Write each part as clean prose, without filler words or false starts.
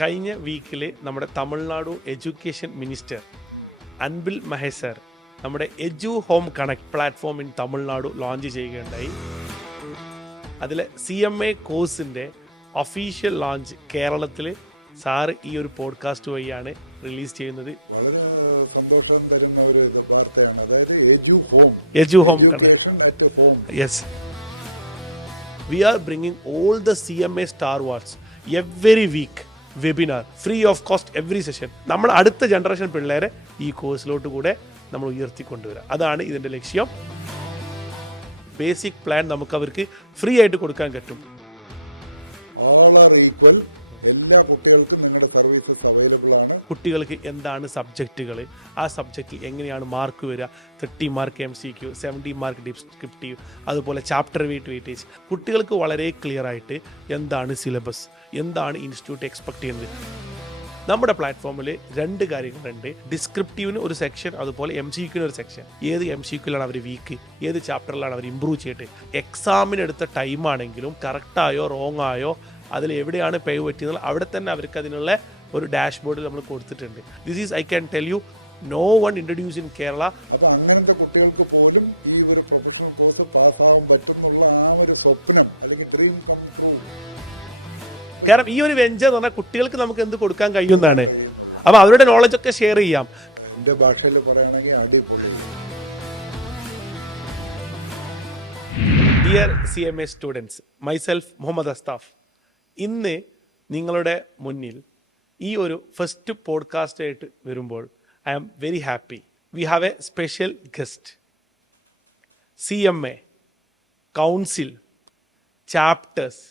കഴിഞ്ഞ വീക്കിൽ നമ്മുടെ Tamil Nadu education minister Anbil Mahesh sir നമ്മുടെ edu home connect platform in Tamil Nadu launch ചെയ്യുകയുണ്ടായി. അതിൽ CMA കോഴ്സിൻ്റെ ഒഫീഷ്യൽ ലോഞ്ച് കേരളത്തിൽ സാറ് ഈ ഒരു പോഡ്കാസ്റ്റ് വഴിയാണ് റിലീസ് ചെയ്യുന്നത്. Edu home connect. Yes, we are bringing all the CMA Star Wars every week webinar free of cost every session. നമ്മൾ അടുത്ത ജനറേഷൻ പിള്ളേരെ ഈ കോഴ്സിലോട്ട് കൂടെ നമ്മൾ ഉയർത്തിക്കൊണ്ടുവരിക. അതാണ് ഇതിൻ്റെ ലക്ഷ്യം. ബേസിക് പ്ലാൻ നമുക്ക് അവർക്ക് ഫ്രീ ആയിട്ട് കൊടുക്കാൻ പറ്റും. എല്ലാ കുട്ടികൾക്കും നിങ്ങളുടെ സർവീസസ് അവൈലബിൾ ആണ്. കുട്ടികൾക്ക് എന്താണ് സബ്ജക്റ്റുകൾ, ആ സബ്ജക്റ്റിൽ എങ്ങനെയാണ് മാർക്ക് വരിക, 30 മാർക്ക് MCQ, 70 മാർക്ക് ഡിസ്ക്രിപ്റ്റീവ്, അതുപോലെ ചാപ്റ്റർ വെയിറ്റേജ്. കുട്ടികൾക്ക് വളരെ ക്ലിയർ ആയിട്ട് എന്താണ് സിലബസ്, എന്താണ് ഇൻസ്റ്റിറ്റ്യൂട്ട് എക്സ്പെക്ട് ചെയ്യുന്നത്. നമ്മുടെ പ്ലാറ്റ്ഫോമിൽ 2 കാര്യങ്ങളുണ്ട്. ഡിസ്ക്രിപ്റ്റീവിന് ഒരു സെക്ഷൻ, അതുപോലെ MCQന് ഒരു സെക്ഷൻ. ഏത് MCQയിലാണ് അവർ വീക്ക്, ഏത് ചാപ്റ്ററിലാണ് അവർ ഇമ്പ്രൂവ് ചെയ്തിട്ട്. എക്സാമിനെടുത്ത ടൈമാണെങ്കിലും കറക്റ്റായോ റോങ് ആയോ അതിൽ എവിടെയാണ് പിഴവ് പറ്റിയത് അവിടെ തന്നെ അവർക്ക് അതിനുള്ള ഒരു ഡാഷ്ബോർഡിൽ നമ്മൾ കൊടുത്തിട്ടുണ്ട്. This is, I can tell you, no one introduce in Kerala. അത് അങ്ങനത്തെ കുട്ടികൾക്ക് പോലും ഈ ഒരു പ്രൊഫഷണൽ കോഴ്സ് പാസ്സാവാൻ പറ്റുന്നുള്ള ആ ഒരു സ്വപ്നം അല്ലെങ്കിൽ ഡ്രീം കം ട്രൂ. കാരണം ഈ ഒരു വെഞ്ചർ എന്ന് പറഞ്ഞാൽ കുട്ടികൾക്ക് നമുക്ക് എന്ത് കൊടുക്കാൻ കഴിയുന്നതാണ്. അപ്പോൾ അവരുടെ നോളജൊക്കെ ഷെയർ ചെയ്യാം. എൻ്റെ ഭാഷയിൽ പറയുകയാണെങ്കിൽ അടിപൊളി. Dear CMA students, myself Muhammad Astaf, ഇന്ന് നിങ്ങളുടെ മുന്നിൽ ഈ ഒരു ഫസ്റ്റ് പോഡ്കാസ്റ്റ് ആയിട്ട് വരുമ്പോൾ I am very happy. We have a special guest. CMA, council, chapters,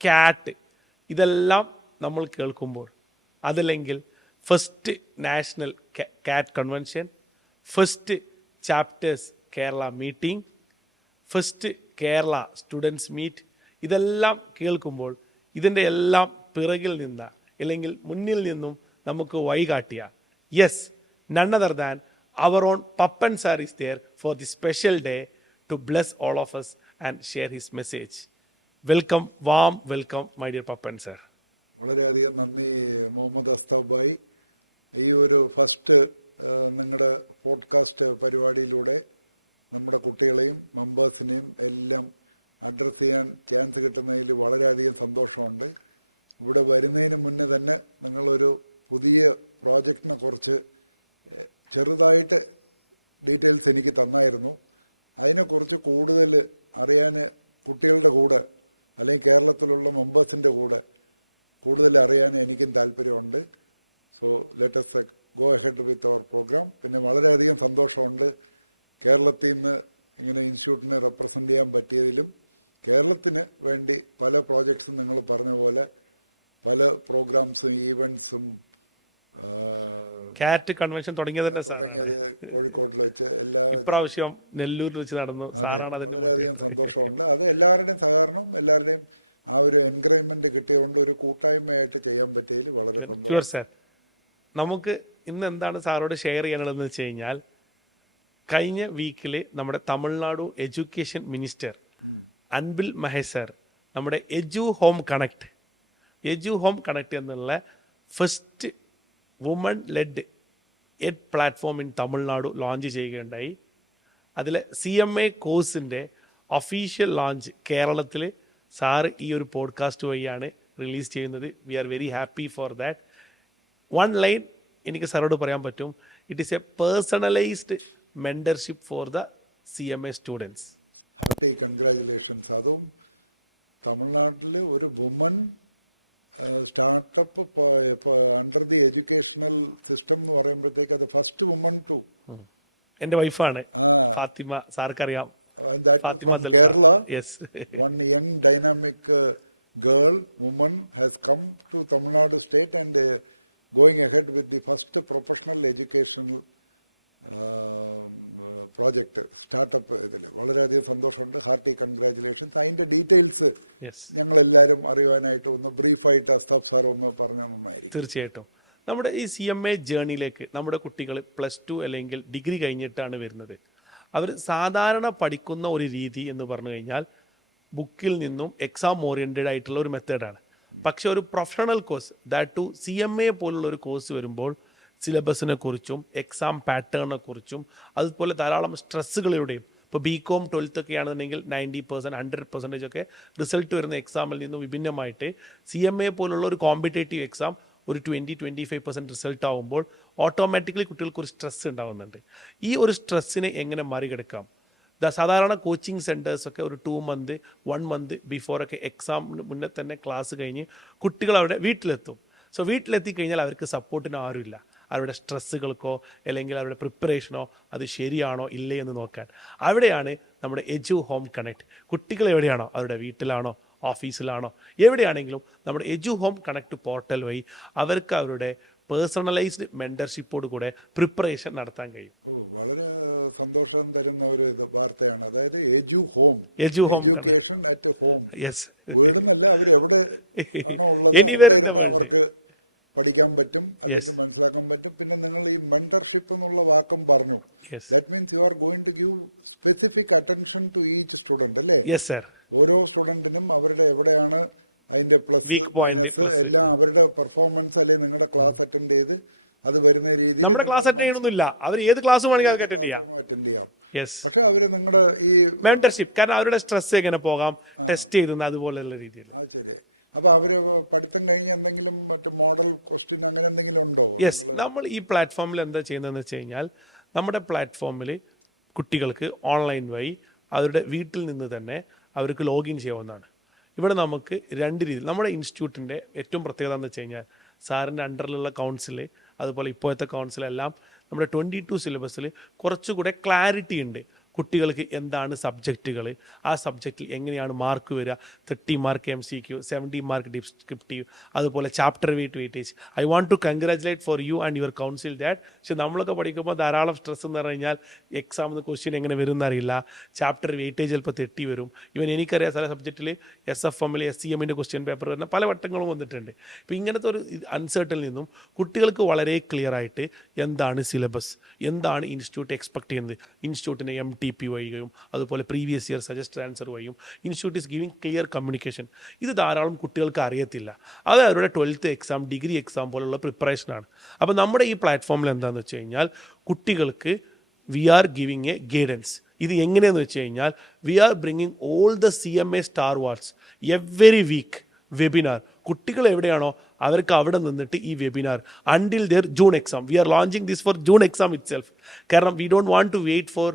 CAT, ഇതെല്ലാം നമ്മൾ കേൾക്കുമ്പോൾ, അതല്ലെങ്കിൽ first national CAT convention, first chapters Kerala meeting, first Kerala students meet, ഇതെല്ലാം കേൾക്കുമ്പോൾ ഇതിൻ്റെ എല്ലാം പിറകിൽ നിന്ന് അല്ലെങ്കിൽ മുന്നിൽ നിന്നും നമുക്ക് വഴികാട്ടിയ yes, none other than our own Pappan sir is there for the special day to bless all of us and share his message. Welcome, warm welcome my dear Pappan sir. വളരെയധികം നന്ദി മുഹമ്മദ് അസ്താഫ് ഭായി. ഈ ഒരു ഫസ്റ്റ് നിങ്ങളുടെ പോഡ്കാസ്റ്റ് പരിപാടിയിലൂടെ നമ്മുടെ കുട്ടികളെയും മെമ്പേഴ്സിനെയും എല്ലാം അഡ്രസ് ചെയ്യാൻ ചാൻസ് കിട്ടുന്നതിൽ വളരെയധികം സന്തോഷമുണ്ട്. ഇവിടെ വരുന്നതിന് മുന്നേ തന്നെ നിങ്ങളൊരു പുതിയ പ്രോജക്റ്റിനെ കുറിച്ച് ചെറുതായിട്ട് ഡീറ്റെയിൽസ് എനിക്ക് തന്നായിരുന്നു. അതിനെക്കുറിച്ച് കൂടുതൽ അറിയാൻ കുട്ടികളുടെ കൂടെ അല്ലെങ്കിൽ കേരളത്തിലുള്ള മെമ്പേഴ്സിൻ്റെ കൂടെ കൂടുതൽ അറിയാൻ എനിക്കും താല്പര്യമുണ്ട്. So let us go ahead with our program. പിന്നെ വളരെയധികം സന്തോഷമുണ്ട് കേരളത്തിൽ നിന്ന് ഇങ്ങനെ ഇൻസ്റ്റിറ്റ്യൂട്ടിനെ റെപ്രസെന്റ് ചെയ്യാൻ പറ്റിയതിലും. കേരളത്തിന് വേണ്ടി പല പ്രോജക്ട്സും നിങ്ങൾ പറഞ്ഞ പോലെ പല പ്രോഗ്രാംസും ഈവൻസും കാറ്റ് കൺവെൻഷൻ തുടങ്ങിയത് തന്നെ സാറാണ്. ഇപ്രാവശ്യം നെല്ലൂരിൽ വെച്ച് നടന്നു. സാറാണ് അതിന്റെ മോട്ടിവേറ്റർ. അത് എല്ലാവരുടെയും സഹകരണം, എല്ലാവരുടെയും ആ ഒരു എൻകറേജ്മെന്റ് കിട്ടിയതുകൊണ്ട് ഒരു കൂട്ടായ്മയായിട്ട് ചെയ്യാൻ പറ്റിയതിൽ വളരെ ഷുവർ സാർ. നമുക്ക് ഇന്ന് എന്താണ് സാറോട് ഷെയർ ചെയ്യാനുള്ളതെന്ന് വെച്ച് കഴിഞ്ഞാൽ, കഴിഞ്ഞ വീക്കിൽ നമ്മുടെ Tamil Nadu education minister Anbil Mahesh sir നമ്മുടെ എജു ഹോം കണക്ട് എന്നുള്ള first woman led ed platform in Tamil Nadu launch ചെയ്യുകയുണ്ടായി. അതിൽ CMA കോഴ്സിൻ്റെ ഒഫീഷ്യൽ ലോഞ്ച് കേരളത്തിൽ സാറ് ഈ ഒരു പോഡ്കാസ്റ്റ് വഴിയാണ് റിലീസ് ചെയ്യുന്നത്. We are very happy for that. One line എനിക്ക് സാറോട് പറയാൻ പറ്റും, it is a personalised mentorship for the CMA students. Congratulations. അതും തമിഴ്നാട്ടിൽ ഒരു woman startup under the educational system എന്ന് പറയുമ്പോഴത്തേക്ക് അത് ഫസ്റ്റ് വുമൺ ടു. എൻ്റെ വൈഫാണ് ഫാത്തിമ, സാർക്കറിയാം. Fathima Dalka. Yes, one young dynamic girl, woman has come to Tamil Nadu state and going ahead with the first professional educational project startup. വളരെയധികം സന്തോഷമുണ്ട്. Happy congratulations. അതിന്റെ details നമ്മളെല്ലാവരും അറിയാനായിട്ട് ഒന്ന് ബ്രീഫായിട്ട് അസ്താഫ് സാർ ഒന്ന് പറഞ്ഞാൽ നന്നായി. തീർച്ചയായിട്ടും. നമ്മുടെ ഈ CMA ജേർണിയിലേക്ക് നമ്മുടെ കുട്ടികൾ +2 അല്ലെങ്കിൽ ഡിഗ്രി കഴിഞ്ഞിട്ടാണ് വരുന്നത്. അവർ സാധാരണ പഠിക്കുന്ന ഒരു രീതി എന്ന് പറഞ്ഞു കഴിഞ്ഞാൽ ബുക്കിൽ നിന്നും എക്സാം ഓറിയൻറ്റഡ് ആയിട്ടുള്ള ഒരു മെത്തേഡാണ്. പക്ഷെ ഒരു professional course that to CMA പോലുള്ള ഒരു കോഴ്സ് വരുമ്പോൾ സിലബസിനെ കുറിച്ചും എക്സാം പാറ്റേണിനെ കുറിച്ചും അതുപോലെ ധാരാളം സ്ട്രെസ്സുകളുടെയും ഇപ്പോൾ BCom 12th ഒക്കെ ആണെന്നുണ്ടെങ്കിൽ 90% 100% ഒക്കെ റിസൾട്ട് വരുന്ന എക്സാമിൽ നിന്നും വിഭിന്നമായിട്ട് CMA പോലുള്ള ഒരു കോമ്പറ്റേറ്റീവ് എക്സാം ഒരു 20-25% റിസൾട്ട് ആകുമ്പോൾ ഓട്ടോമാറ്റിക്കലി കുട്ടികൾക്ക് ഒരു സ്ട്രെസ് ഉണ്ടാകുന്നുണ്ട്. ഈ ഒരു സ്ട്രെസ്സിനെ എങ്ങനെ മറികടക്കാം? സാധാരണ കോച്ചിങ് സെൻറ്റേഴ്സ് ഒക്കെ ഒരു 2 month 1 month ബിഫോറൊക്കെ എക്സാമിന് മുന്നേ തന്നെ ക്ലാസ് കഴിഞ്ഞ് കുട്ടികൾ അവിടെ വീട്ടിലെത്തും. സോ വീട്ടിലെത്തി കഴിഞ്ഞാൽ അവർക്ക് സപ്പോർട്ടിന് ആരുമില്ല. അവരുടെ സ്ട്രെസ്സുകൾക്കോ അല്ലെങ്കിൽ അവരുടെ പ്രിപ്പറേഷനോ അത് ശരിയാണോ ഇല്ലേ എന്ന് നോക്കാൻ. അവിടെയാണ് നമ്മുടെ എജു ഹോം കണക്ട്. കുട്ടികൾ എവിടെയാണോ, അവരുടെ വീട്ടിലാണോ ഓഫീസിലാണോ എവിടെയാണെങ്കിലും നമ്മുടെ എജു ഹോം കണക്ട് പോർട്ടൽ വഴി അവർക്ക് അവരുടെ പേഴ്സണലൈസ്ഡ് മെൻറ്റർഷിപ്പോട് കൂടെ പ്രിപ്പറേഷൻ നടത്താൻ കഴിയും. വളരെ സന്തോഷം തരുന്ന ഒരു വാർത്തയാണ്. അതായത് edu home connect, yes, anywhere in the world പഠിക്കാൻ പറ്റും, യെസ്, മനസ്സിലാക്കാൻ പറ്റും. പിന്നെ നിങ്ങൾ ഈ മെന്റർഷിപ്പ് എന്നുള്ള വാക്കും പറഞ്ഞു. Yes, that means you are going to give specific attention to each student, അല്ലേ? Yes sir. ഓരോ സ്റ്റുഡന്റിനും അവരുടെ എവിടെയാണ് അതിന്റെ വീക്ക് പോയിന്റ് പ്ലസ് അവരുടെ പെർഫോമൻസ് അല്ലെങ്കിൽ നിങ്ങളുടെ ക്ലാസ് അറ്റൻഡ് ചെയ്ത് അത് വരുന്ന രീതിയിൽ നമ്മുടെ ക്ലാസ് അറ്റൻഡ് ചെയ്യണമെന്നില്ല, അവർ ഏത് ക്ലാസ് വേണമെങ്കിൽ അതൊക്കെ അറ്റൻഡ് ചെയ്യാം. യെസ്, പക്ഷെ അവര് നിങ്ങളുടെ ഈ മെന്റർഷിപ്പ്, കാരണം അവരുടെ സ്ട്രെസ് എങ്ങനെ പോകാം ടെസ്റ്റ് ചെയ്തുന്ന അതുപോലെയുള്ള രീതിയിൽ. അപ്പൊ അവര് പഠിത്തം കഴിഞ്ഞ് എന്തെങ്കിലും മറ്റു മോഡൽ ക്വസ്റ്റ്യൻ അങ്ങനെ എന്തെങ്കിലും ഉണ്ടോ? യെസ്, നമ്മൾ ഈ പ്ലാറ്റ്ഫോമിൽ എന്താ ചെയ്യുന്നതെന്ന് വെച്ച് കഴിഞ്ഞാൽ നമ്മുടെ പ്ലാറ്റ്ഫോമിൽ കുട്ടികൾക്ക് ഓൺലൈൻ വഴി അവരുടെ വീട്ടിൽ നിന്ന് തന്നെ അവർക്ക് ലോഗിൻ ചെയ്യാവുന്നതാണ്. ഇവിടെ നമുക്ക് 2 രീതിയിൽ നമ്മുടെ ഇൻസ്റ്റിറ്റ്യൂട്ടിൻ്റെ ഏറ്റവും പ്രത്യേകത എന്ന് വെച്ച് കഴിഞ്ഞാൽ സാറിൻ്റെ അണ്ടറിലുള്ള കൗൺസിൽ അതുപോലെ ഇപ്പോഴത്തെ കൗൺസിലെല്ലാം നമ്മുടെ 22 സിലബസിൽ കുറച്ചുകൂടെ ക്ലാരിറ്റി ഉണ്ട്. കുട്ടികൾക്ക് എന്താണ് സബ്ജക്റ്റുകൾ, ആ സബ്ജക്റ്റിൽ എങ്ങനെയാണ് മാർക്ക് വരിക, 30 മാർക്ക് MCQ, 70 മാർക്ക് ഡിസ്ക്രിപ്റ്റീവ്, അതുപോലെ chapter weightage. I want to congratulate for you and your council that. പക്ഷെ നമ്മളൊക്കെ പഠിക്കുമ്പോൾ ധാരാളം സ്ട്രെസ് എന്ന് പറഞ്ഞു കഴിഞ്ഞാൽ എക്സാമിന് ക്വസ്റ്റ്യൻ എങ്ങനെ വരും എന്നറിയില്ല, ചാപ്റ്റർ വെയിറ്റേജ് ചിലപ്പോൾ തെറ്റി വരും. ഇവൻ എനിക്കറിയാം ചില സബ്ജക്റ്റിൽ SFM SCMൻ്റെ ക്വസ്റ്റ്യൻ പേപ്പർ വരുന്ന പല വട്ടങ്ങളും വന്നിട്ടുണ്ട്. ഇപ്പോൾ ഇങ്ങനത്തെ ഒരു അൺസർട്ടനിൽ നിന്നും കുട്ടികൾക്ക് വളരെ ക്ലിയർ ആയിട്ട് എന്താണ് സിലബസ്, എന്താണ് ഇൻസ്റ്റിറ്റ്യൂട്ട് എക്സ്പെക്ട് ചെയ്യുന്നത്, ഇൻസ്റ്റിറ്റ്യൂട്ടിൻ്റെ MTP വഴിയും അതുപോലെ പ്രീവിയസ് ഇയർ സജസ്റ്റഡ് ആൻസർ വഴിയും institute is giving clear communication. ഇത് ധാരാളം കുട്ടികൾക്ക് അറിയത്തില്ല. അത് അവരുടെ 12th എക്സാം, ഡിഗ്രി എക്സാം പോലുള്ള പ്രിപ്പറേഷനാണ്. അപ്പോൾ നമ്മുടെ ഈ പ്ലാറ്റ്ഫോമിൽ എന്താണെന്ന് വെച്ച് കഴിഞ്ഞാൽ കുട്ടികൾക്ക് we are giving a guidance. ഇത് എങ്ങനെയെന്ന് വെച്ച് കഴിഞ്ഞാൽ we are bringing all the CMA stalwarts every week webinar. കുട്ടികൾ എവിടെയാണോ അവർക്ക് അവിടെ നിന്നിട്ട് ഈ webinar until their June exam. We are launching this for June exam itself. കാരണം we don't want to wait for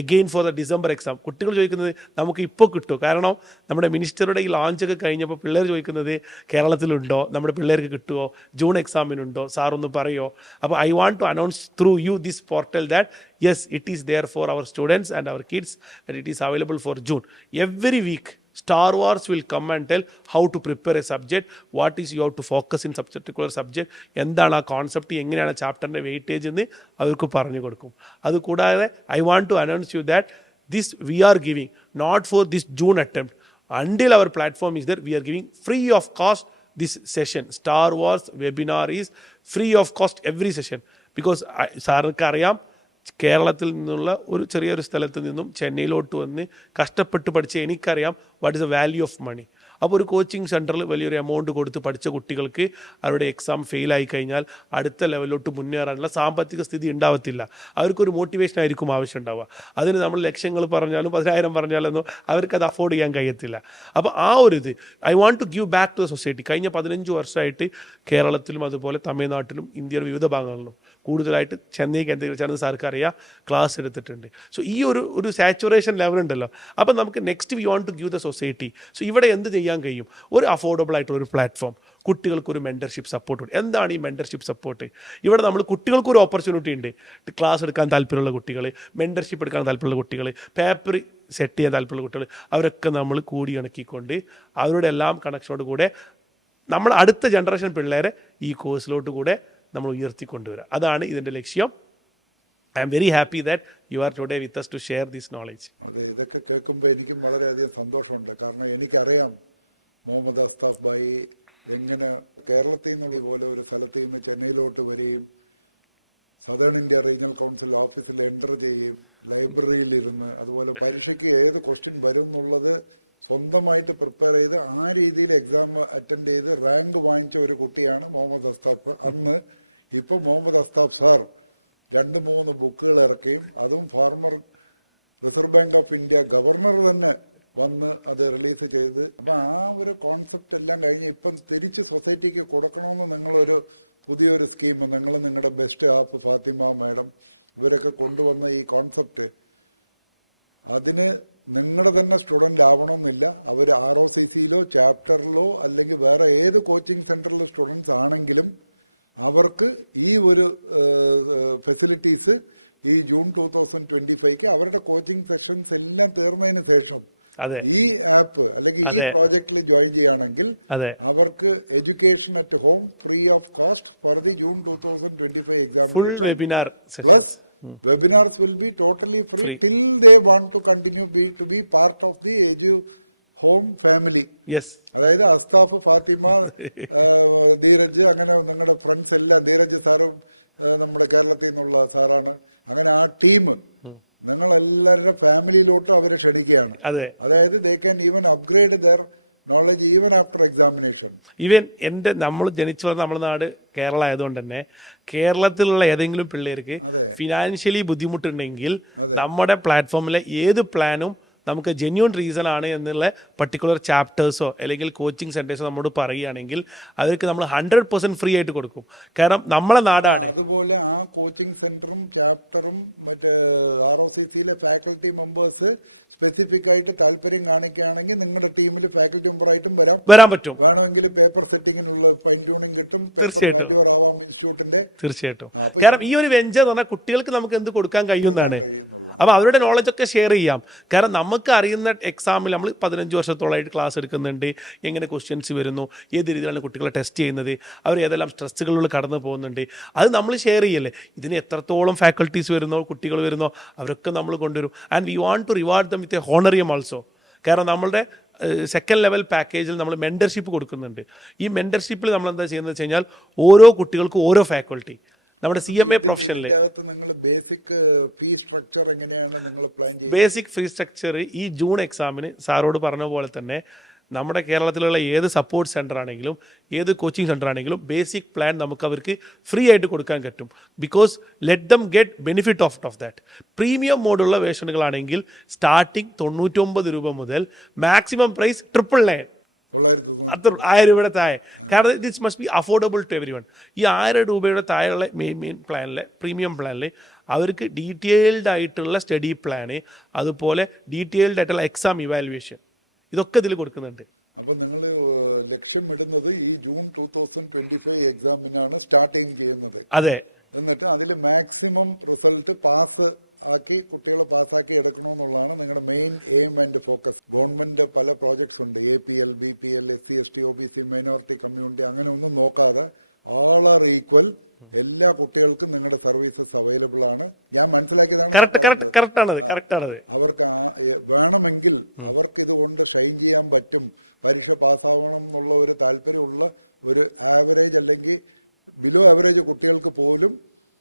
again for the December exam. കുട്ടികൾ ചോദിക്കുന്നത് നമുക്ക് ഇപ്പോൾ കിട്ടും. കാരണം നമ്മുടെ മിനിസ്റ്ററുടെ ഈ ലോഞ്ചൊക്കെ കഴിഞ്ഞപ്പോൾ പിള്ളേർ ചോദിക്കുന്നത് കേരളത്തിലുണ്ടോ, നമ്മുടെ പിള്ളേർക്ക് കിട്ടുമോ, ജൂൺ എക്സാമിനുണ്ടോ, സാറൊന്ന് പറയുമോ. അപ്പോൾ I want to announce through you this portal that yes it is there for our students and our kids and it is available for June. Every week Star Wars will come and tell how to prepare a subject, what is you have to focus in particular subject, എന്താണ് ആ concept, എങ്ങനെയാണ് ചാപ്റ്ററിൻ്റെ weightage എന്ന് അവർക്ക് പറഞ്ഞു കൊടുക്കും. അതുകൂടാതെ I want to announce you that this we are giving note for this June attempt until our platform is there, we are giving free of cost this session. Star Wars webinar is free of cost every session because സാറിന് അറിയാം കേരളത്തിൽ നിന്നുള്ള ഒരു ചെറിയൊരു സ്ഥലത്ത് നിന്നും ചെന്നൈയിലോട്ട് വന്ന് കഷ്ടപ്പെട്ട് പഠിച്ച എനിക്കറിയാം what is the value of money. അപ്പോൾ ഒരു കോച്ചിങ് സെൻറ്ററിൽ വലിയൊരു എമൗണ്ട് കൊടുത്ത് പഠിച്ച കുട്ടികൾക്ക് അവരുടെ എക്സാം ഫെയിലായി കഴിഞ്ഞാൽ അടുത്ത ലെവലിലോട്ട് മുന്നേറാനുള്ള സാമ്പത്തിക സ്ഥിതി ഉണ്ടാവത്തില്ല. അവർക്കൊരു മോട്ടിവേഷൻ ആയിരിക്കും ആവശ്യം ഉണ്ടാവുക. അതിന് നമ്മൾ ലക്ഷങ്ങൾ പറഞ്ഞാലും 10,000 പറഞ്ഞാലൊന്നും അവർക്കത് അഫോർഡ് ചെയ്യാൻ കഴിയത്തില്ല. അപ്പോൾ ആ ഒരു ഇത് I want to give back to the society. കഴിഞ്ഞ 15 വർഷമായിട്ട് കേരളത്തിലും അതുപോലെ തമിഴ്നാട്ടിലും ഇന്ത്യയുടെ വിവിധ ഭാഗങ്ങളിലും കൂടുതലായിട്ട് ചെന്നൈ കേന്ദ്രീകരിച്ചാണ് സാർക്ക് അറിയാം ക്ലാസ് എടുത്തിട്ടുണ്ട്. സോ ഈ ഒരു സാച്ചുറേഷൻ ലെവൽ ഉണ്ടല്ലോ. അപ്പം നമുക്ക് next we want to give the society. So ഇവിടെ എന്ത് ചെയ്യാൻ കഴിയും? ഒരു അഫോർഡബിൾ ആയിട്ടുള്ള ഒരു പ്ലാറ്റ്ഫോം, കുട്ടികൾക്കൊരു മെൻറ്റർഷിപ്പ് സപ്പോർട്ട് ഉണ്ട്. എന്താണ് ഈ മെൻറ്റർഷിപ്പ് സപ്പോർട്ട്? ഇവിടെ നമ്മൾ കുട്ടികൾക്കൊരു ഓപ്പർച്യൂണിറ്റി ഉണ്ട്. ക്ലാസ് എടുക്കാൻ താല്പര്യമുള്ള കുട്ടികൾ, മെൻറ്റർഷിപ്പ് എടുക്കാൻ താല്പര്യമുള്ള കുട്ടികൾ, പേപ്പർ സെറ്റ് ചെയ്യാൻ താല്പര്യമുള്ള കുട്ടികൾ, അവരൊക്കെ നമ്മൾ കൂടി ഇണക്കിക്കൊണ്ട് അവരുടെ എല്ലാം കണക്ഷനോട് കൂടെ നമ്മൾ അടുത്ത ജനറേഷൻ പിള്ളേരെ ഈ കോഴ്സിലോട്ട് കൂടെ നമ്മൾ ഉയർത്തിക്കൊണ്ടുവരിക. അതാണ് ഇതിൻ്റെ ലക്ഷ്യം. I am very happy that you are today with us to share this knowledge. ഇതൊക്കെ കേൾക്കുമ്പോൾ എനിക്കും വളരെയധികം സന്തോഷമുണ്ട്. കാരണം എനിക്കറിയാം മുഹമ്മദ് അസ്താഫ് ഭായി എങ്ങനെ കേരളത്തിൽ നിന്ന് ഇതുപോലെ ഒരു സ്ഥലത്ത് നിന്ന് ചെന്നൈയിലോട്ട് വരികയും സദേൺ ഇന്ത്യ റീജിയണൽ കൗൺസിൽ ഓഫീസിൽ എൻ്റർ ചെയ്യുകയും ലൈബ്രറിയിൽ ഇരുന്ന് അതുപോലെ പരീക്ഷയ്ക്ക് ഏത് ക്വസ്റ്റ്യൻ വരും എന്നുള്ളത് സ്വന്തമായിട്ട് പ്രിപ്പയർ ചെയ്ത് ആ രീതിയിൽ എക്സാം അറ്റൻഡ് ചെയ്ത് റാങ്ക് വാങ്ങിച്ച ഒരു കുട്ടിയാണ് മുഹമ്മദ് അസ്താഫ്. അന്ന് ഇപ്പൊ മുഹമ്മദ് അസ്താഫ് സാർ 2-3 ബുക്കുകൾ ഇറക്കുകയും അതും farmer reserve bank of India governor തന്നെ വന്ന് അത് റിലീസ് ചെയ്ത് അപ്പൊ ആ ഒരു കോൺസെപ്റ്റ് എല്ലാം കഴിഞ്ഞ് ഇപ്പം തിരിച്ച് സൊസൈറ്റിക്ക് കൊടുക്കണമെന്ന് നിങ്ങളൊരു പുതിയൊരു സ്കീം നിങ്ങൾ നിങ്ങളുടെ ബെസ്റ്റ് ആപ്പ് ഫാത്തിമ മാഡം ഇവരൊക്കെ കൊണ്ടുവന്ന ഈ കോൺസെപ്റ്റ് അതിന് നിങ്ങളുടെ തന്നെ സ്റ്റുഡന്റ് ആവണമെന്നില്ല. അവർ ROCCയിലോ ചാപ്റ്ററിലോ അല്ലെങ്കിൽ വേറെ ഏത് കോച്ചിങ് സെന്ററിലെ സ്റ്റുഡൻസ് ആണെങ്കിലും അവർക്ക് ഈ ഒരു ഫെസിലിറ്റീസ് ഈ ജൂൺ 2025 അവരുടെ കോച്ചിങ് സെഷൻസ് എല്ലാം തീർന്നതിന് ശേഷം ഈ ആപ്പ് അല്ലെങ്കിൽ ഈ പ്രോജക്റ്റിൽ ജോയിൻ ചെയ്യുകയാണെങ്കിൽ അവർക്ക് education at home free of cost for the June 2025 exam. Full webinar sessions. Webinars will be totally free till they want to continue to be part of the home family. Yes. അതായത് അസ്താഫ്, ഫാത്തിമ, ധീരജ്, അങ്ങനെ നിങ്ങളുടെ friends എല്ലാം, ധീരജ് സാറും നമ്മുടെ കേരളത്തിൽ നിന്നുള്ള സാറാണ്, അങ്ങനെ ആ ടീം നിങ്ങൾ എല്ലാവരുടെ ഫാമിലിയിലോട്ട് അവരെ ക്ഷണിക്കുകയാണ്. അതായത് they can even upgrade their knowledge even after examination. Even നമ്മൾ ജനിച്ചു വന്ന നമ്മുടെ നാട് കേരള ആയതുകൊണ്ട് തന്നെ കേരളത്തിലുള്ള ഏതെങ്കിലും പിള്ളേർക്ക് ഫിനാൻഷ്യലി ബുദ്ധിമുട്ടുണ്ടെങ്കിൽ നമ്മുടെ പ്ലാറ്റ്ഫോമിലെ ഏത് പ്ലാനും നമുക്ക് ജെന്യൂൺ റീസൺ ആണ് എന്നുള്ള പർട്ടിക്കുലർ ചാപ്റ്റേഴ്സോ അല്ലെങ്കിൽ കോച്ചിങ് സെന്റേഴ്സോ നമ്മോട് പറയുകയാണെങ്കിൽ അവർക്ക് നമ്മൾ 100% ഫ്രീ ആയിട്ട് കൊടുക്കും. കാരണം നമ്മളെ നാടാണ്. അതുപോലെ ആ കോച്ചിങ് സെന്ററും ചാപ്റ്ററും മറ്റേ ROCCയിലെ ഫാക്കൽറ്റി മെമ്പേഴ്സ് സ്പെസിഫിക് ആയിട്ട് താല്പര്യം കാണിക്കുകയാണെങ്കിൽ നിങ്ങളുടെ ടീമിൽ ഫാക്കൽറ്റി മെമ്പറായിട്ടും വരാൻ പറ്റും. വേണമെങ്കിൽ പേപ്പർ സെറ്റിങ്ങിനുള്ള ഫൈൻ ട്യൂണിംഗ് കിട്ടും. തീർച്ചയായിട്ടും. കാരണം ഈ ഒരു വെഞ്ചർ എന്ന് പറഞ്ഞാൽ കുട്ടികൾക്ക് നമുക്ക് എന്ത് കൊടുക്കാൻ കഴിയുന്നതാണ്. അപ്പോൾ അവരുടെ നോളജൊക്കെ ഷെയർ ചെയ്യാം. കാരണം നമുക്ക് അറിയുന്ന എക്സാമിൽ നമ്മൾ 15 വർഷത്തോളമായിട്ട് ക്ലാസ് എടുക്കുന്നുണ്ട്. എങ്ങനെ ക്വസ്റ്റ്യൻസ് വരുന്നു, ഏത് രീതിയിലാണ് കുട്ടികളെ ടെസ്റ്റ് ചെയ്യുന്നത്, അവർ ഏതെല്ലാം സ്ട്രെസ്സുകളിലൂടെ കടന്നു പോകുന്നുണ്ട്, അത് നമ്മൾ ഷെയർ ചെയ്യല്ലേ. ഇതിന് എത്രത്തോളം ഫാക്കൽറ്റീസ് വരുന്നോ, കുട്ടികൾ വരുന്നോ, അവരൊക്കെ നമ്മൾ കൊണ്ടുവരും. And we want to reward them with a honorarium also. കാരണം നമ്മളുടെ സെക്കൻഡ് ലെവൽ പാക്കേജിൽ നമ്മൾ മെൻറ്റർഷിപ്പ് കൊടുക്കുന്നുണ്ട്. ഈ മെൻറ്റർഷിപ്പിൽ നമ്മൾ എന്താ ചെയ്യുന്നത് വെച്ച് കഴിഞ്ഞാൽ ഓരോ കുട്ടികൾക്കും ഓരോ ഫാക്കൽറ്റി നമ്മുടെ CMA പ്രൊഫഷനിൽ ബേസിക് ഫീ സ്ട്രക്ചർ ഈ ജൂൺ എക്സാമിന് സാറോട് പറഞ്ഞ പോലെ തന്നെ നമ്മുടെ കേരളത്തിലുള്ള ഏത് സപ്പോർട്ട് സെൻ്റർ ആണെങ്കിലും ഏത് കോച്ചിങ് സെൻ്റർ ആണെങ്കിലും ബേസിക് പ്ലാൻ നമുക്ക് അവർക്ക് ഫ്രീ ആയിട്ട് കൊടുക്കാൻ പറ്റും. Because let them get benefit of that. Premium മോഡുള്ള വേർഷനുകളാണെങ്കിൽ സ്റ്റാർട്ടിങ് 99 രൂപ മുതൽ മാക്സിമം പ്രൈസ് 999, അത്ര 1000 രൂപയുടെ താഴെ. കാരണം this must be affordable to everyone. ഈ 1000 രൂപയുടെ താഴെയുള്ള മെയിൻ പ്ലാനിലെ പ്രീമിയം പ്ലാനിൽ അവർക്ക് ഡീറ്റെയിൽഡ് ആയിട്ടുള്ള സ്റ്റഡി പ്ലാന്, അതുപോലെ ഡീറ്റെയിൽഡ് ആയിട്ടുള്ള എക്സാം ഇവാലുവേഷൻ, ഇതൊക്കെ ഇതിൽ കൊടുക്കുന്നുണ്ട്. അതെ. എന്നിട്ട് അതിൽ മാക്സിമം റിസൾട്ട് പാസ് ആക്കി കുട്ടികളെ പാസ്സാക്കി എടുക്കണമെന്നുള്ളതാണ് നിങ്ങളുടെ main aim and focus. Government പല പ്രോജക്ട്സ് ഉണ്ട്, APL, BPL, SC, ST, OBC, minority community, അങ്ങനെ ഒന്നും നോക്കാതെ all are equal. എല്ലാ കുട്ടികൾക്കും നിങ്ങളുടെ സർവീസസ് അവൈലബിൾ ആണ്. ഞാൻ മനസ്സിലാക്കിയത് കറക്റ്റാണത്. അവർക്ക് വേണമെങ്കിൽ അവർക്ക് ഇതുകൊണ്ട് സ്ട്രെയിൻ ചെയ്യാൻ പറ്റും, പരീക്ഷ പാസ്സാകണം എന്നുള്ള ഒരു താല്പര്യമുള്ള ഒരു ആവറേജ് അല്ലെങ്കിൽ ബിലോ ആവറേജ് കുട്ടികൾക്ക് പോലും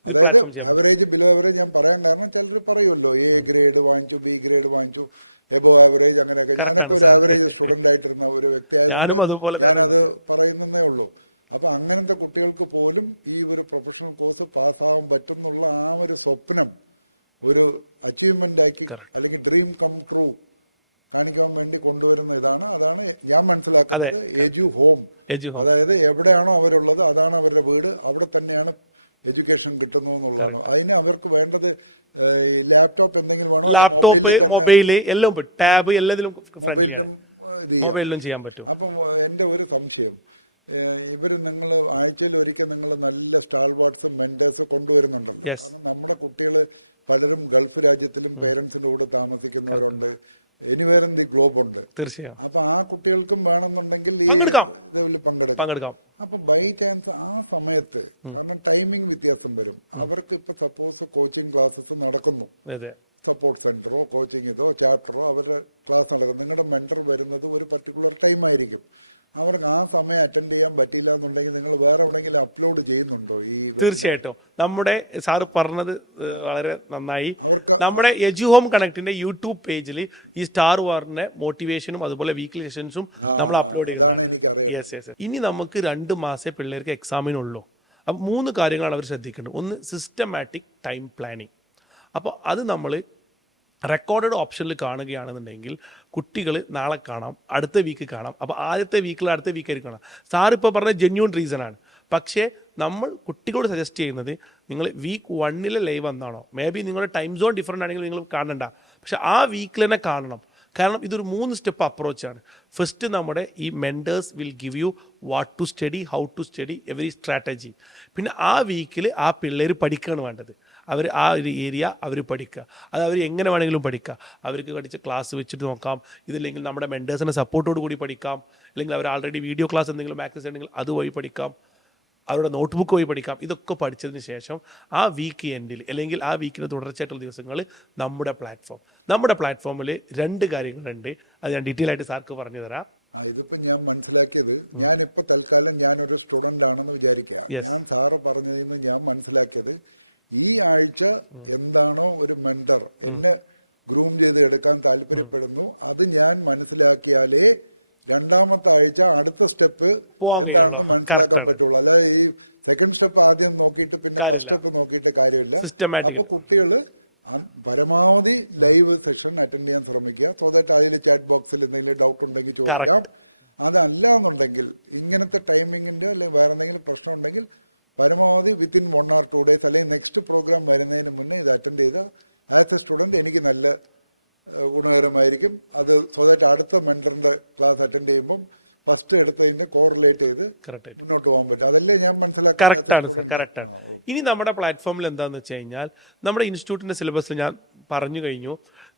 പ്ലാറ്റ്ഫോം ചെയ്യാൻ ആവറേജ് ബിലോ ആവറേജ് ഞാൻ പറയാൻ കാരണം ചിലർ പറയുമല്ലോ A ഗ്രേഡ് വാങ്ങിച്ചു, B ഗ്രേഡ് വാങ്ങിച്ചു, എബോ ആവറേജ്, അങ്ങനെയൊക്കെ സ്റ്റുഡന്റ് ആയിട്ടിരുന്ന ഒരു വ്യക്തി ഞാനും അതുപോലെ തന്നെ പറയുന്നതേ ഉള്ളൂ. അപ്പൊ അങ്ങനത്തെ കുട്ടികൾക്ക് പോലും ഈ ഒരു പ്രൊഫഷണൽ കോഴ്സ് പാസ്സാവാൻ പറ്റും എന്നുള്ള ആ ഒരു സ്വപ്നം ഒരു അച്ചീവ്മെന്റ് ആക്കി അല്ലെങ്കിൽ ഡ്രീം കം ട്രൂ കാണിക്കാൻ വേണ്ടി കൊണ്ടുവരുന്ന ഇതാണ്. അതാണ് ഞാൻ മനസ്സിലാക്കുന്നത് എജു ഹോം. അതായത് എവിടെയാണോ അവരുള്ളത് അതാണ് അവരുടെ വീട്, അവിടെ തന്നെയാണ് എഡ്യൂക്കേഷൻ കിട്ടുന്നു എന്നുള്ളത്. അതിന് അവർക്ക് വേണ്ടത് ലാപ്ടോപ്പ്, മൊബൈല് എല്ലാം, ടാബ് എല്ലാത്തിലും ഫ്രണ്ട്ലിയാണ്, മൊബൈലിലും ചെയ്യാൻ പറ്റും. അപ്പൊ എന്റെ ഒരു സംശയം, ഇവർ നിങ്ങൾ ആഴ്ചയിൽ ഒരിക്കൽ നിങ്ങൾ നല്ല സ്റ്റാൾ വാട്സും മെന്റേഴ്സും കൊണ്ടുവരുന്നുണ്ട്. നമ്മുടെ കുട്ടികള് പലരും ഗൾഫ് രാജ്യത്തിലും പേരൻസിന്റെ കൂടെ താമസിക്കുന്നവരുണ്ട്, എനിവേർ ഇൻ ദി ഗ്ലോബ് ഉണ്ട്. തീർച്ചയായും. അപ്പൊ ആ കുട്ടികൾക്കും വേണമെന്നുണ്ടെങ്കിൽ പങ്കെടുക്കാം. അപ്പൊ ബൈ ചാൻസ് ആ സമയത്ത് ടൈമിംഗ് വ്യത്യാസം വരും. അവർക്ക് ഇപ്പൊ സപ്പോസ് കോച്ചിങ് ക്ലാസ്സസ് നടക്കുന്നു, സപ്പോർട്ട് സെന്ററോ കോച്ചിങ് ഇതോ ചാപ്റ്ററോ അവരുടെ ക്ലാസ് നടക്കും. നിങ്ങളുടെ മെന്റർ വരുന്നത് ഒരു പർട്ടിക്കുലർ ടൈം ആയിരിക്കും. അവർക്ക് ആ സമയം അറ്റൻഡ് ചെയ്യാൻ പറ്റില്ല എന്നുണ്ടെങ്കിൽ നിങ്ങൾ വേറെ എവിടെയെങ്കിലും അപ്ലോഡ് ചെയ്യുന്നുണ്ടോ ഈ തീർച്ചയായിട്ടും നമ്മുടെ സാറ് പറഞ്ഞത് വളരെ നന്നായി. നമ്മുടെ എജു ഹോം കണക്റ്റിന്റെ യൂട്യൂബ് പേജിൽ ഈ സ്റ്റാർ വാറിന്റെ മോട്ടിവേഷനും അതുപോലെ വീക്ക്ലി സെഷൻസും നമ്മൾ അപ്ലോഡ് ചെയ്യുന്നതാണ്. യെസ്. ഇനി നമുക്ക് 2 മാസേ പിള്ളേർക്ക് എക്സാമിനുള്ളൂ. അപ്പം 3 കാര്യങ്ങളാണ് അവർ ശ്രദ്ധിക്കേണ്ടത്. ഒന്ന്, സിസ്റ്റമാറ്റിക് ടൈം പ്ലാനിങ്. അപ്പോൾ അത് നമ്മൾ റെക്കോർഡഡ് ഓപ്ഷനിൽ കാണുകയാണെന്നുണ്ടെങ്കിൽ കുട്ടികൾ നാളെ കാണാം, അടുത്ത വീക്ക് കാണാം. അപ്പോൾ ആദ്യത്തെ വീക്കിൽ അടുത്ത വീക്കായിരിക്കും കാണാം. സാർ ഇപ്പോൾ പറഞ്ഞ ജെന്യൂൺ റീസൺ ആണ്. പക്ഷേ നമ്മൾ കുട്ടികളോട് സജസ്റ്റ് ചെയ്യുന്നത് നിങ്ങൾ വീക്ക് 1 ലൈവ് എന്നാണോ, മേ ബി നിങ്ങളുടെ ടൈം സോൺ ഡിഫറൻ്റ് ആണെങ്കിൽ നിങ്ങൾ കാണണ്ട, പക്ഷെ ആ വീക്കിൽ തന്നെ കാണണം. കാരണം ഇതൊരു 3 സ്റ്റെപ്പ് അപ്രോച്ചാണ്. ഫസ്റ്റ് നമ്മുടെ ഈ mentors will give you what to study, how to study, every strategy. പിന്നെ ആ വീക്കിൽ ആ പിള്ളേർ പഠിക്കുകയാണ് വേണ്ടത്. അവർ ആ ഒരു ഏരിയ അവർ പഠിക്കുക. അത് അവർ എങ്ങനെ വേണമെങ്കിലും പഠിക്കുക. അവർക്ക് പഠിച്ച ക്ലാസ് വെച്ചിട്ട് നോക്കാം, ഇതില്ലെങ്കിൽ നമ്മുടെ മെൻറ്റേഴ്സിൻ്റെ സപ്പോർട്ടോട് കൂടി പഠിക്കാം, അല്ലെങ്കിൽ അവർ ആൾറെഡി വീഡിയോ ക്ലാസ് എന്തെങ്കിലും ആക്സസ് ഉണ്ടെങ്കിൽ അതുവഴി പഠിക്കാം, അവരുടെ നോട്ട്ബുക്ക് വഴി പഠിക്കാം. ഇതൊക്കെ പഠിച്ചതിന് ശേഷം ആ വീക്ക് എൻഡിൽ അല്ലെങ്കിൽ ആ വീക്കിന് തുടർച്ചയായിട്ടുള്ള ദിവസങ്ങൾ നമ്മുടെ പ്ലാറ്റ്ഫോമിൽ 2 കാര്യങ്ങളുണ്ട്. അത് ഞാൻ ഡീറ്റെയിൽ ആയിട്ട് സാർക്ക് പറഞ്ഞു തരാം. ഇതിപ്പോ ഞാൻ മനസ്സിലാക്കിയത്, ഞാനിപ്പോ തൽക്കാലം ഞാനൊരു സ്റ്റുഡന്റ് ആണെന്ന് വിചാരിക്കാം. ഞാൻ സാറ് പറഞ്ഞതിന് ഞാൻ മനസ്സിലാക്കിയത്, ഈ ആഴ്ച എന്താണോ ഒരു മെന്റർ എന്നെ ഗ്രൂം ചെയ്ത് എടുക്കാൻ താല്പര്യപ്പെടുന്നു, അത് ഞാൻ മനസ്സിലാക്കിയാലേ 2ാമത്തെ ആഴ്ച അടുത്ത സ്റ്റെപ്പ് പോകാൻ കഴിയുള്ളൂ. കറക്റ്റാണ്. അതായത് ഈ സെക്കൻഡ് സ്റ്റെപ്പ് ആദ്യം നോക്കിയിട്ട് പിന്നെ കാര്യമില്ല, നോക്കിയിട്ട് കാര്യമില്ല. സിസ്റ്റമാറ്റിക്. കുട്ടികൾ പരമാവധി ലൈവ് സെഷൻ അറ്റൻഡ് ചെയ്യാൻ ശ്രമിക്കുക. സോ ദാറ്റ് അതിന്റെ ചാറ്റ് ബോക്സിൽ എന്തെങ്കിലും ഡൗട്ട് ഉണ്ടെങ്കിൽ ചോദിക്കാം. അതല്ല എന്നുണ്ടെങ്കിൽ ഇങ്ങനത്തെ ടൈമിങ്ങിന്റെ അല്ലെങ്കിൽ വേറെ എന്തെങ്കിലും പ്രശ്നം ഉണ്ടെങ്കിൽ പരമാവധി വിത്തിൻ 1 or 2 days അല്ലെങ്കിൽ നെക്സ്റ്റ് പ്രോഗ്രാം വരുന്നതിന് മുന്നേ ഇത് അറ്റൻഡ് ചെയ്ത് ആസ് എ സ്റ്റുഡന്റ് എനിക്ക് നല്ല ഗുണകരമായിരിക്കും. അത് സോ ദാറ്റ് അടുത്ത മെന്ററിന്റെ ക്ലാസ് അറ്റൻഡ് ചെയ്യുമ്പോൾ ഫസ്റ്റ് എടുത്തതിന്റെ കോറിലേറ്റ് ചെയ്ത് മുന്നോട്ട് പോകാൻ പറ്റും. അതല്ലേ ഞാൻ മനസ്സിലാക്കി. കറക്റ്റാണ് സർ, കറക്റ്റാണ്. ഇനി നമ്മുടെ പ്ലാറ്റ്ഫോമിൽ എന്താണെന്ന് വെച്ച് കഴിഞ്ഞാൽ നമ്മുടെ ഇൻസ്റ്റിറ്റ്യൂട്ടിൻ്റെ സിലബസിൽ ഞാൻ പറഞ്ഞു കഴിഞ്ഞു.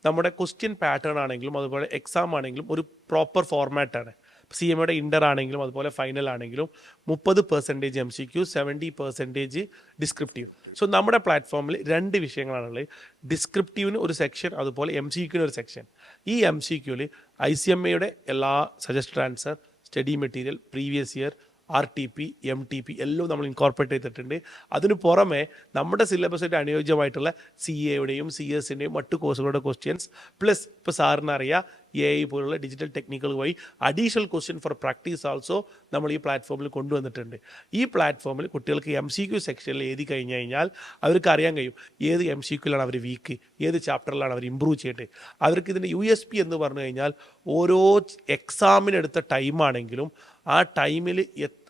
നമ്മുടെ ക്വസ്റ്റ്യൻ പാറ്റേൺ ആണെങ്കിലും അതുപോലെ എക്സാം ആണെങ്കിലും ഒരു പ്രോപ്പർ ഫോർമാറ്റാണ്. CMAയുടെ ഇന്റർ ആണെങ്കിലും അതുപോലെ ഫൈനൽ ആണെങ്കിലും 30% MCQ, 70% ഡിസ്ക്രിപ്റ്റീവ്. സോ നമ്മുടെ പ്ലാറ്റ്ഫോമിൽ 2 വിഷയങ്ങളാണുള്ളത്. ഡിസ്ക്രിപ്റ്റീവിന് ഒരു സെക്ഷൻ, അതുപോലെ MCQന് ഒരു സെക്ഷൻ. ഈ MCQയിൽ ICMAയുടെ എല്ലാ suggested answer, study material, previous year, RTP, MTP എല്ലാം നമ്മൾ ഇൻകോർപ്പറേറ്റ് ചെയ്തിട്ടുണ്ട്. അതിന് പുറമെ നമ്മുടെ സിലബസായിട്ട് അനുയോജ്യമായിട്ടുള്ള CAയുടെയും CS-ൻ്റെയും മറ്റു കോഴ്സുകളുടെ ക്വസ്റ്റ്യൻസ്, പ്ലസ് ഇപ്പോൾ സാറിന് അറിയാം AI പോലുള്ള ഡിജിറ്റൽ ടെക്നിക്കൽ വഴി additional question for practice also നമ്മൾ ഈ പ്ലാറ്റ്ഫോമിൽ കൊണ്ടുവന്നിട്ടുണ്ട്. ഈ പ്ലാറ്റ്ഫോമിൽ കുട്ടികൾക്ക് MCQ സെക്ഷനിൽ എഴുതി കഴിഞ്ഞ് കഴിഞ്ഞാൽ അവർക്ക് അറിയാൻ കഴിയും ഏത് MCQയിലാണ് അവർ വീക്ക്, ഏത് ചാപ്റ്ററിലാണ് അവർ ഇമ്പ്രൂവ് ചെയ്തിട്ട്. അവർക്ക് ഇതിൻ്റെ USP എന്ന് പറഞ്ഞു കഴിഞ്ഞാൽ ഓരോ എക്സാമിനെടുത്ത ടൈമാണെങ്കിലും ആ ടൈമിൽ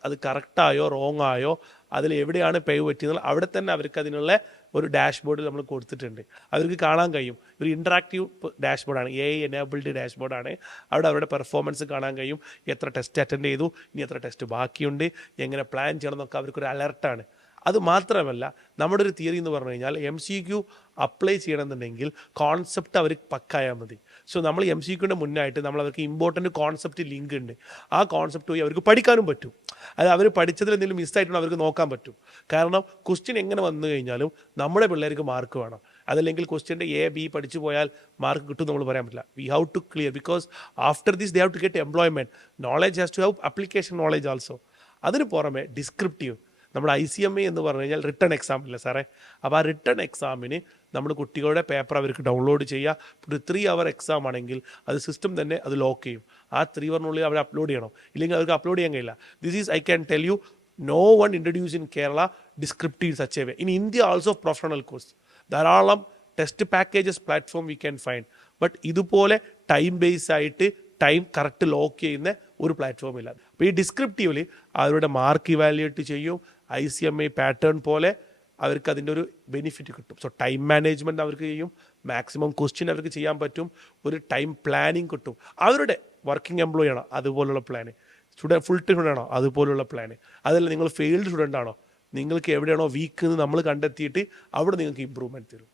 അത് കറക്റ്റായോ റോങ് ആയോ, അതിൽ എവിടെയാണ് പിഴവ് പറ്റിയത് അവിടെ തന്നെ അവർക്ക് അതിനുള്ള ഒരു ഡാഷ്ബോർഡ് നമ്മൾ കൊടുത്തിട്ടുണ്ട്. അവർക്ക് കാണാൻ കഴിയും. ഒരു ഇൻറ്ററാക്റ്റീവ് ഡാഷ്ബോർഡാണ്, AI എനേബിൾഡ് ഡാഷ്ബോർഡാണ്. അവിടെ അവരുടെ പെർഫോമൻസ് കാണാൻ കഴിയും. എത്ര ടെസ്റ്റ് അറ്റൻഡ് ചെയ്തു, ഇനി എത്ര ടെസ്റ്റ് ബാക്കിയുണ്ട്, എങ്ങനെ പ്ലാൻ ചെയ്യണം എന്നൊക്കെ അവർക്കൊരു അലർട്ടാണ്. അത് മാത്രമല്ല, നമ്മുടെ ഒരു തിയറി എന്ന് പറഞ്ഞു കഴിഞ്ഞാൽ MCQ അപ്ലൈ ചെയ്യണമെന്നുണ്ടെങ്കിൽ കോൺസെപ്റ്റ് അവർ പക്കായാൽ മതി. സോ നമ്മൾ MCQൻ്റെ മുന്നായിട്ട് നമ്മൾ അവർക്ക് ഇമ്പോർട്ടൻറ്റ് കോൺസെപ്റ്റ് ലിങ്ക് ഉണ്ട്. ആ കോൺസെപ്റ്റ് വഴി അവർക്ക് പഠിക്കാനും പറ്റും. അത് അവർ പഠിച്ചതിൽ എന്തെങ്കിലും മിസ്സായിട്ടുണ്ടോ അവർക്ക് നോക്കാൻ പറ്റും. കാരണം ക്വസ്റ്റ്യൻ എങ്ങനെ വന്നു കഴിഞ്ഞാലും നമ്മുടെ പിള്ളേർക്ക് മാർക്ക് വേണം. അതല്ലെങ്കിൽ ക്വസ്റ്റ്യൻ്റെ A, B പഠിച്ചു പോയാൽ മാർക്ക് കിട്ടും നമ്മൾ പറയാൻ പറ്റില്ല. We have to clear, because after this they have to get employment. Knowledge has to have application knowledge also. അതിന് പുറമെ ഡിസ്ക്രിപ്റ്റീവ്, നമ്മുടെ ICMA എന്ന് പറഞ്ഞു കഴിഞ്ഞാൽ റിട്ടേൺ എക്സാം ഇല്ല സാറേ. അപ്പോൾ ആ റിട്ടേൺ എക്സാമിന് നമ്മൾ കുട്ടികളുടെ പേപ്പർ അവർക്ക് ഡൗൺലോഡ് ചെയ്യുക. ഒരു 3 hour എക്സാം ആണെങ്കിൽ അത് സിസ്റ്റം തന്നെ അത് ലോക്ക് ചെയ്യും. ആ 3 hourനുള്ളിൽ അവർ അപ്ലോഡ് ചെയ്യണം, ഇല്ലെങ്കിൽ അവർക്ക് അപ്ലോഡ് ചെയ്യാൻ കഴിയില്ല. This is, I can tell you, no one introduce in Kerala descriptive such a way. In India also professional course ധാരാളം test packages platform we can find. But ഇതുപോലെ ടൈം ബേസ് ആയിട്ട് ടൈം കറക്റ്റ് ലോക്ക് ചെയ്യുന്ന ഒരു platform ഇല്ല. അപ്പോൾ ഈ ഡിസ്ക്രിപ്റ്റീവിൽ അവരുടെ മാർക്ക് ഇവാലുവേറ്റ് ചെയ്യും. ICMA പാറ്റേൺ പോലെ അവർക്ക് അതിൻ്റെ ഒരു ബെനിഫിറ്റ് കിട്ടും. സോ ടൈം മാനേജ്മെൻറ്റ് അവർക്ക് ചെയ്യും, മാക്സിമം ക്വസ്റ്റ്യൻ അവർക്ക് ചെയ്യാൻ പറ്റും, ഒരു ടൈം പ്ലാനിങ് കിട്ടും. അവരുടെ വർക്കിംഗ് എംപ്ലോയി ആണോ അതുപോലുള്ള plan, student full time student ആണോ അതുപോലുള്ള പ്ലാന്, അതല്ല നിങ്ങൾ ഫെയിൽഡ് സ്റ്റുഡൻ്റ് ആണോ, നിങ്ങൾക്ക് എവിടെയാണോ വീക്ക് എന്ന് നമ്മൾ കണ്ടെത്തിയിട്ട് അവിടെ നിങ്ങൾക്ക് ഇമ്പ്രൂവ്മെൻറ്റ് തരും.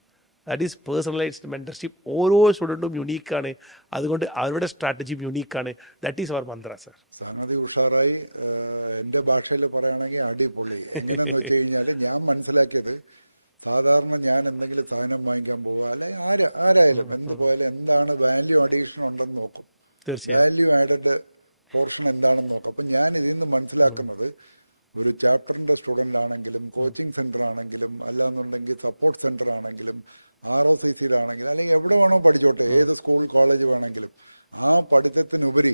That is personalised mentorship. ഓരോ സ്റ്റുഡൻറ്റും യുണീക്കാണ്, അതുകൊണ്ട് അവരുടെ സ്ട്രാറ്റജിയും യുണീക്കാണ്. That is our mantra sir. സംഗതി ഉഷാറായി. എന്റെ ഭാഷയിൽ പറയുകയാണെങ്കിൽ അടിപൊളി. ഞാൻ മനസ്സിലാക്കിയത്, സാധാരണ ഞാൻ എന്തെങ്കിലും സാധനം വാങ്ങിക്കാൻ പോകുക, അല്ലെങ്കിൽ ആരായാലും എന്ത് പോയാലും എന്താണ് വാല്യൂ അഡീഷൻ ഉണ്ടെന്ന് നോക്കും. തീർച്ചയായും വാല്യൂ ആഡഡ് പോർഷൻ എന്താണെന്ന് നോക്കാം. അപ്പൊ ഞാൻ ഇതിന്ന് മനസ്സിലാക്കുന്നത് ഒരു ചാപ്റ്ററിന്റെ സ്റ്റുഡന്റ് ആണെങ്കിലും കോച്ചിങ് സെന്റർ ആണെങ്കിലും അല്ലാന്നുണ്ടെങ്കിൽ സപ്പോർട്ട് സെന്റർ ആണെങ്കിലും ROCCയിലാണെങ്കിലും അല്ലെങ്കിൽ എവിടെ വേണോ പഠിച്ചോട്ടെ, ഏത് സ്കൂൾ കോളേജ് വേണമെങ്കിലും ആ പഠിത്തത്തിനുപരി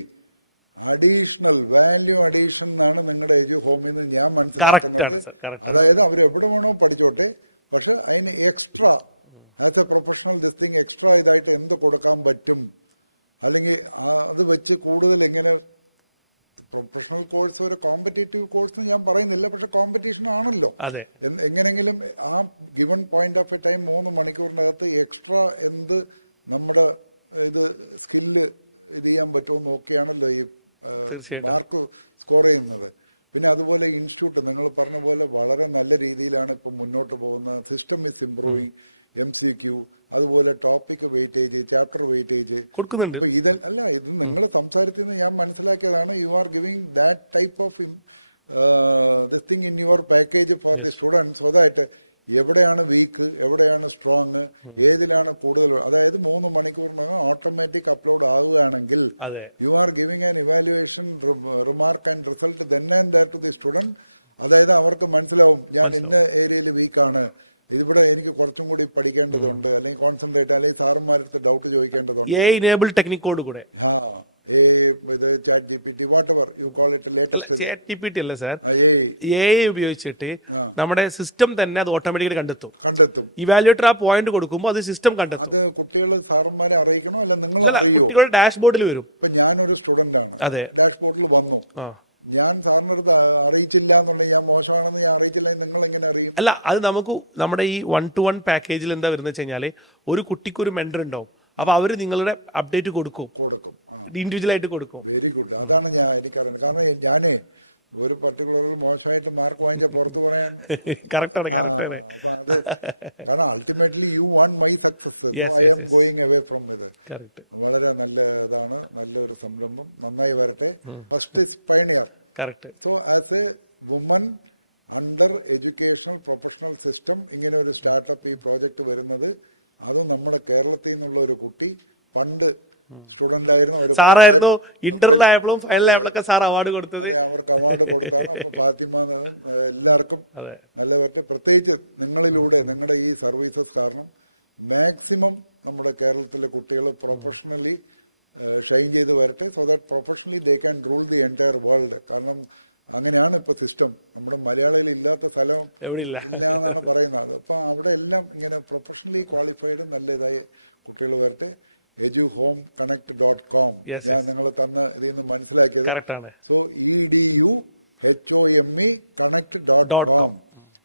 അഡീഷണൽ വാല്യൂ അഡീഷൻ എന്നാണ് നിങ്ങളുടെ ഹോമിൽ നിന്ന് ഞാൻ മനസ്സിലാക്കുന്നത്. അതായത് അവർ എവിടെ വേണോ പഠിച്ചോട്ടെ, പക്ഷെ അതിന് extra as a professional district extra ഇതായിട്ട് എന്ത് കൊടുക്കാൻ പറ്റും, അല്ലെങ്കിൽ അത് വെച്ച് കൂടുതൽ എങ്ങനെ പ്രൊഫഷണൽ കോഴ്സ് ഒരു കോമ്പറ്റേറ്റീവ് കോഴ്സ് ഞാൻ പറയുന്നില്ല, പക്ഷെ കോമ്പറ്റീഷൻ ആണല്ലോ. എങ്ങനെങ്കിലും ആ given point of a time 3 മണിക്കൂറിനകത്ത് എക്സ്ട്രാ എന്ത് നമ്മുടെ ഇത് സ്കില്ല് ഇത് ചെയ്യാൻ പറ്റുമെന്ന് നോക്കിയാണല്ലോ ഈ മാർക്ക് സ്കോർ ചെയ്യുന്നത്. പിന്നെ അതുപോലെ ഇൻസ്റ്റിറ്റ്യൂട്ട് നിങ്ങൾ പറഞ്ഞ പോലെ വളരെ നല്ല രീതിയിലാണ് ഇപ്പൊ മുന്നോട്ട് പോകുന്നത്. System is improving. MCQ, അതുപോലെ ടോപ്പിക് വെയിറ്റേജ്, ചാപ്റ്റർ വെയിറ്റേജ് കൊടുക്കുന്നുണ്ട്. അല്ല, ഇത് നിങ്ങൾ സംസാരിച്ചത് ഞാൻ മനസ്സിലാക്കിയതാണ്. You are giving that type of thing in your package for the students, so that എവിടെയാണ് വീക്ക്, എവിടെയാണ് സ്ട്രോങ്, ഏതിലാണ് കൂടുതൽ. അതായത് 3 മണിക്കൂറിനകം ഓട്ടോമാറ്റിക് അപ്ലോഡ് ആവുകയാണെങ്കിൽ you are giving an evaluation remark and result then and that to the student. അതായത് അവർക്ക് മനസ്സിലാവും ഞാൻ എന്റെ ഏരിയയിൽ വീക്കാണ്, ഇവിടെ എനിക്ക് കുറച്ചും കൂടി പഠിക്കേണ്ടതുണ്ട്, അല്ലെങ്കിൽ കോൺസെൻട്രേറ്റ്, അല്ലെങ്കിൽ സാറന്മാർക്ക് ഡൗട്ട് ചോദിക്കേണ്ടതുണ്ട്. എനേബിൾ ടെക്നിക്കോട് കൂടെ ChatGPT അല്ല സാർ, AI ഉപയോഗിച്ചിട്ട് നമ്മുടെ സിസ്റ്റം തന്നെ അത് ഓട്ടോമാറ്റിക്കലി കണ്ടെത്തും. ഇവാലുവേറ്റർ ആ പോയിന്റ് കൊടുക്കുമ്പോൾ അത് സിസ്റ്റം കണ്ടെത്തും. കുട്ടികൾ സാറന്മാരെ അറിയിക്കണോ അല്ല, കുട്ടികളുടെ ഡാഷ്ബോർഡിൽ വരും. ഞാനൊരു സ്റ്റുഡന്റ് ആണ്, അതെ, ഡാഷ്ബോർഡിൽ വന്നു, ഞാൻ സാറിനടുത്ത് അറിയിച്ചില്ല എന്നുണ്ടെങ്കിൽ ഞാൻ മോശമാണെന്ന് ഞാൻ അറിയിച്ചില്ല, നിങ്ങൾ എങ്ങനെ അറിയും? അല്ല, അത് നമുക്ക് നമ്മുടെ ഈ 1-to-1 പാക്കേജിൽ എന്താ വരുന്നത് വെച്ച് കഴിഞ്ഞാൽ ഒരു കുട്ടിക്ക് ഒരു മെന്റർ ഉണ്ടാവും. അപ്പൊ അവര് നിങ്ങളുടെ അപ്ഡേറ്റ് കൊടുക്കും, ഇൻഡിവിജ്വൽ ആയിട്ട് കൊടുക്കും. Very good. അതാണ് ഞാൻ എനിക്കറിയാം. കാരണം ഞാനേ ഒരു പർട്ടിക്കുലർ മോശമായിട്ട് മാർക്ക് വാങ്ങിക്കാൻ പുറത്തു പോയാൽ കറക്റ്റാണ്. Ultimately you want my success. Correct. വളരെ നല്ലതാണ്, നല്ലൊരു സംരംഭം, നന്നായി വരട്ടെ. First pioneer. Correct. So as A woman under education professional system ഇങ്ങനെ ഒരു സ്റ്റാർട്ടപ്പ് ഈ പ്രോജക്ട് വരുന്നത്, അത് നമ്മുടെ കേരളത്തിൽ നിന്നുള്ള ഒരു കുട്ടി പണ്ട് സ്റ്റുഡന്റ് ആയിരുന്നു, സാറായിരുന്നു ഇന്ററിലായപ്പോഴും ഫൈനലായപ്പോഴൊക്കെ സാർ അവാർഡ് കൊടുത്തത്. എല്ലാവർക്കും നല്ല, പ്രത്യേകിച്ച് നിങ്ങളിലൂടെ നിങ്ങളുടെ ഈ സർവീസസ് കാരണം മാക്സിമം നമ്മുടെ കേരളത്തിലെ കുട്ടികൾ പ്രൊഫഷണലി ഷൈൻ ചെയ്ത് വരട്ടെ. So that professionally they can rule the entire world. കാരണം അങ്ങനെയാണ് ഇപ്പൊ സിസ്റ്റം. നമ്മുടെ മലയാളികൾ ഇല്ലാത്ത സ്ഥലം എവിടെയില്ല പറയുന്നത്. അപ്പൊ അവിടെ എല്ലാം ഇങ്ങനെ പ്രൊഫഷണലി ക്വാളിഫൈഡ് നല്ല ഇതായി കുട്ടികൾ വരട്ടെ. eduhomeconnect.com നിങ്ങൾ തന്ന ഇതിന് മനസ്സിലാക്കിയത് കറക്റ്റാണ്. eduhomeconnect.com.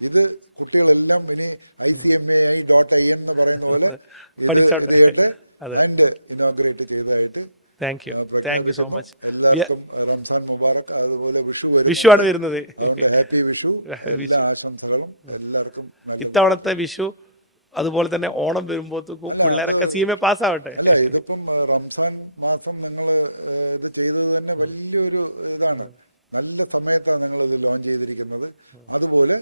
ഇത് കുട്ടികളെല്ലാം ഇനി ITMAI.in എന്ന് പറയുന്ന പോലെ പഠിച്ചോട്ടെ. അതെ, ഇനോഗ്രേറ്റ് ചെയ്തതായിട്ട്. Thank you so much. Ramzan Mubarak. അതുപോലെ വിഷു ആണ് വരുന്നത്. ഹാപ്പി വിഷു ആശംസകളും എല്ലാവർക്കും. ഇത്തവണത്തെ വിഷു അതുപോലെ തന്നെ ഓണം വരുമ്പോഴത്തേക്കും പിള്ളേരൊക്കെ CMA പാസ്സാവട്ടെ. ഇപ്പം റംസാൻ മാസം നിങ്ങൾ ഇത് ചെയ്തത് തന്നെ വലിയൊരു ഇതാണ്. നല്ല സമയത്താണ് നിങ്ങൾ ഇത് ജോയിൻ ചെയ്തിരിക്കുന്നത്. അതുപോലെ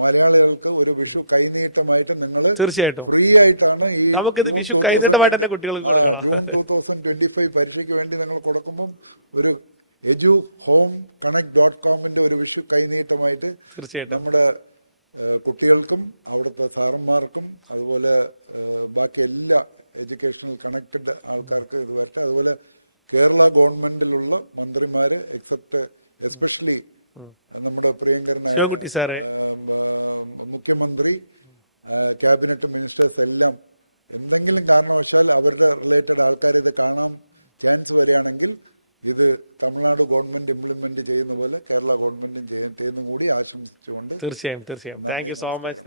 മലയാളികൾക്ക് ഒരു വിഷു കൈനീട്ടമായിട്ട് നിങ്ങൾ തീർച്ചയായിട്ടും ഫ്രീ ആയിട്ടാണ് ഈ നമുക്കിത് വിഷു കൈനീട്ടമായിട്ട് തന്നെ കുട്ടികൾക്ക് കൊടുക്കണം. 2025 പരീക്ഷയ്ക്ക് വേണ്ടി നിങ്ങൾ കൊടുക്കുമ്പോൾ ഒരു eduhomeconnect.com ഒരു വിഷു കൈനീട്ടമായിട്ട് തീർച്ചയായിട്ടും നമ്മുടെ കുട്ടികൾക്കും അവിടുത്തെ സാറന്മാർക്കും അതുപോലെ ബാക്കി എല്ലാ എഡ്യൂക്കേഷണൽ കണക്റ്റഡ് ആൾക്കാർക്ക് ഇത് വരട്ടെ. അതുപോലെ കേരള ഗവൺമെന്റിലുള്ള മന്ത്രിമാര് എസ്പെഷ്യലി നമ്മുടെ പ്രിയങ്കരനായ ശിവൻകുട്ടി സാറ്, മുഖ്യമന്ത്രി, ക്യാബിനറ്റ് മിനിസ്റ്റേഴ്സ് എല്ലാം എന്തെങ്കിലും കാരണവശാൽ അവരുടെ റിലേറ്റഡ് ആൾക്കാരെ കാണാൻ ചാൻസ് വരികയാണെങ്കിൽ ഇത് തമിഴ്നാട് ഗവൺമെന്റ് ഇംപ്ലിമെന്റ് ചെയ്യുന്ന പോലെ കേരള ഗവൺമെന്റും ചെയ്യുന്ന കൂടി ആശംസിച്ചുകൊണ്ട് തീർച്ചയായും. Thank you so much.